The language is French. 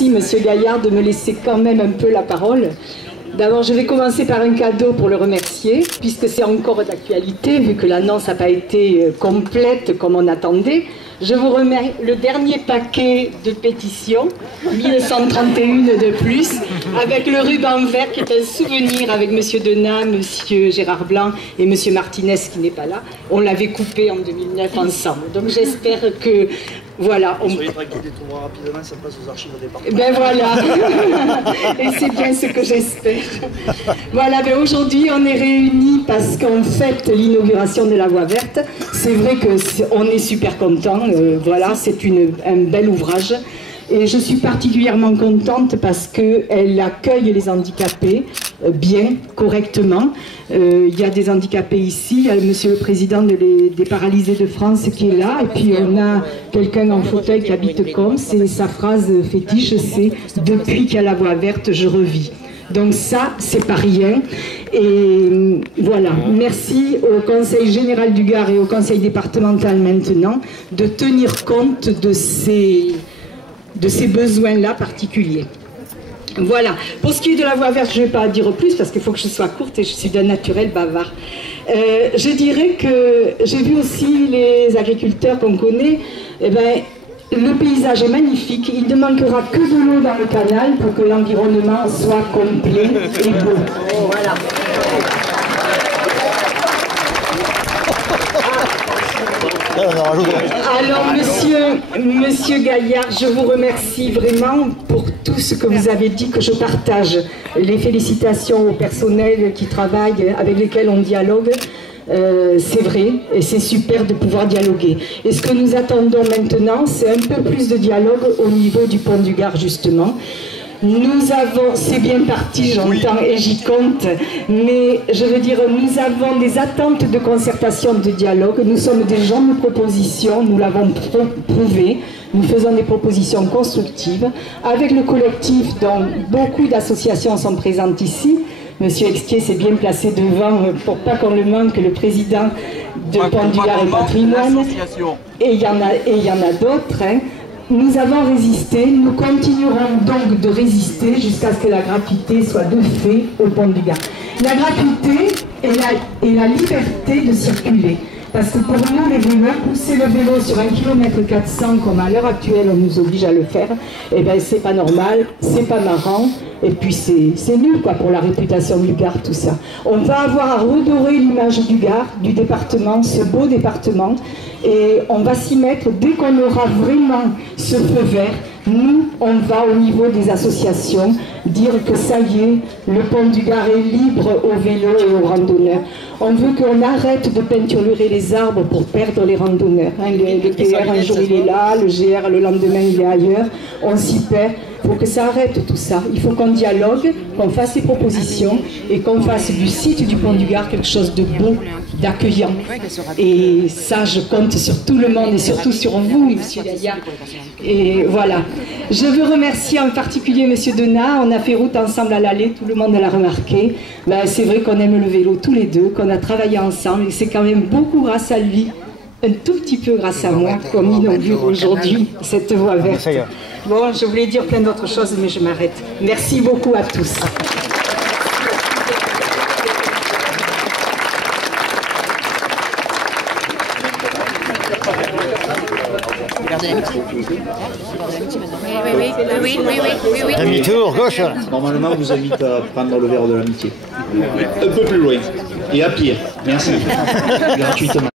Merci Monsieur Gaillard de me laisser quand même un peu la parole. D'abord, je vais commencer par un cadeau pour le remercier, puisque c'est encore d'actualité, vu que l'annonce n'a pas été complète comme on attendait. Je vous remets le dernier paquet de pétitions, 1131 de plus, avec le ruban vert qui est un souvenir avec Monsieur Denat, Monsieur Gérard Blanc et Monsieur Martinez qui n'est pas là. On l'avait coupé en 2009 ensemble. Donc j'espère que... Voilà. Soyez tranquille, il trouvera rapidement sa place aux archives au départ. Ben voilà, et c'est bien ce que j'espère. Voilà, ben aujourd'hui on est réunis parce qu'on fête l'inauguration de la Voie Verte. C'est vrai qu'on est super contents, voilà, c'est un bel ouvrage. Et je suis particulièrement contente parce qu'elle accueille les handicapés bien, correctement. Il y a des handicapés ici, il y a Monsieur le Président des Paralysés de France qui est là, et puis on a quelqu'un en fauteuil qui habite comme, c'est sa phrase fétiche, c'est « Depuis qu'il y a la Voie Verte, je revis ». Donc ça, c'est pas rien. Et voilà, merci au Conseil général du Gard et au Conseil départemental maintenant de tenir compte de ces besoins-là particuliers. Voilà. Pour ce qui est de la Voie Verte, je ne vais pas dire plus parce qu'il faut que je sois courte et je suis d'un naturel bavard. Je dirais que j'ai vu aussi les agriculteurs qu'on connaît, eh ben, le paysage est magnifique, il ne manquera que de l'eau dans le canal pour que l'environnement soit complet et beau. Voilà. Alors, monsieur Gaillard, je vous remercie vraiment pour tout ce que vous avez dit, que je partage. Les félicitations au personnel qui travaille, avec lesquels on dialogue. C'est vrai, et c'est super de pouvoir dialoguer. Et ce que nous attendons maintenant, c'est un peu plus de dialogue au niveau du pont du Gard, justement. Nous avons, c'est bien parti, j'entends, et j'y compte, mais je veux dire, nous avons des attentes de concertation, de dialogue. Nous sommes des gens de proposition, nous l'avons prouvé. Nous faisons des propositions constructives avec le collectif dont beaucoup d'associations sont présentes ici. Monsieur Exquier s'est bien placé devant pour pas qu'on le manque, le président de Pont du Gard et Patrimoine. Et il y en a d'autres. Hein. Nous avons résisté, nous continuerons donc de résister jusqu'à ce que la gratuité soit de fait au Pont du Gard. La gratuité et la liberté de circuler. Parce que pour nous, les vélos, pousser le vélo sur 1,4 km comme à l'heure actuelle on nous oblige à le faire, eh bien c'est pas normal, c'est pas marrant, et puis c'est nul quoi pour la réputation du Gard, tout ça. On va avoir à redorer l'image du Gard, du département, ce beau département, et on va s'y mettre dès qu'on aura vraiment ce feu vert. Nous, on va au niveau des associations dire que ça y est, le pont du Gard est libre aux vélos et aux randonneurs. On veut qu'on arrête de peinturer les arbres pour perdre les randonneurs. Hein, le PR, un jour il est là, le GR, le lendemain il est ailleurs, on s'y perd. Il faut que ça arrête tout ça. Il faut qu'on dialogue, qu'on fasse des propositions et qu'on fasse du site du pont du Gard quelque chose de beau, d'accueillant. Et ça, je compte sur tout le monde et surtout sur vous, Monsieur Gaillard. Et voilà. Je veux remercier en particulier Monsieur Denat. On a fait route ensemble à l'aller, tout le monde l'a remarqué. Ben, c'est vrai qu'on aime le vélo tous les deux, qu'on a travaillé ensemble et c'est quand même beaucoup grâce à lui, un tout petit peu grâce à moi, comme inaugure aujourd'hui cette voie verte. Bon, je voulais dire plein d'autres choses, mais je m'arrête. Merci beaucoup à tous. Oui. Demi-tour, gauche. Normalement, on vous invite à prendre le verre de l'amitié. Un peu plus loin. Et à pied. Merci. Gratuitement.